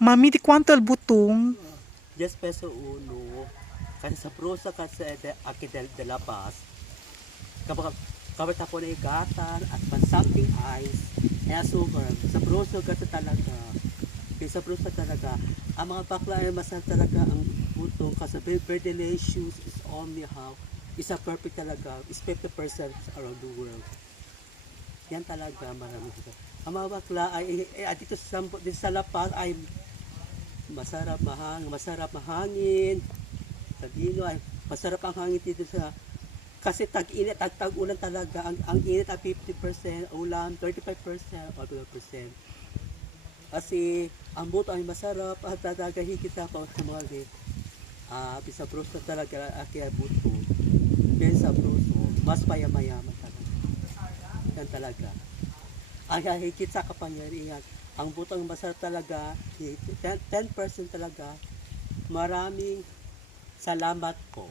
Mami, di kwanto al butong? 10 peso uno. Kasi sa prosa kasi aki de la Paz, kapag kapag tapo na igatan at something ice, kaya super. Sa prosa kasi talaga. Sa prosa talaga. Ang mga bakla ay masarap talaga ang butong kasi very delicious is only how isa perfect talaga is 50% around the world. Yan talaga marami dito. Ang mga bakla ay dito sa La Paz ay masarap mahangin. Sa Dino ay masarap ang hangin dito sa kasi tag-init at tag-ulan talaga. Ang init ay 50%, ulan 35% or 12%. Kasi ang buto ay masarap at tatagahigit ako sa mga sa bruso talaga kaya buto. Pero sa bruso, mas mayaman talaga. Yan talaga. Ang higit sa kapangyarihan, ang butong masarap talaga, 10% talaga. Maraming salamat po.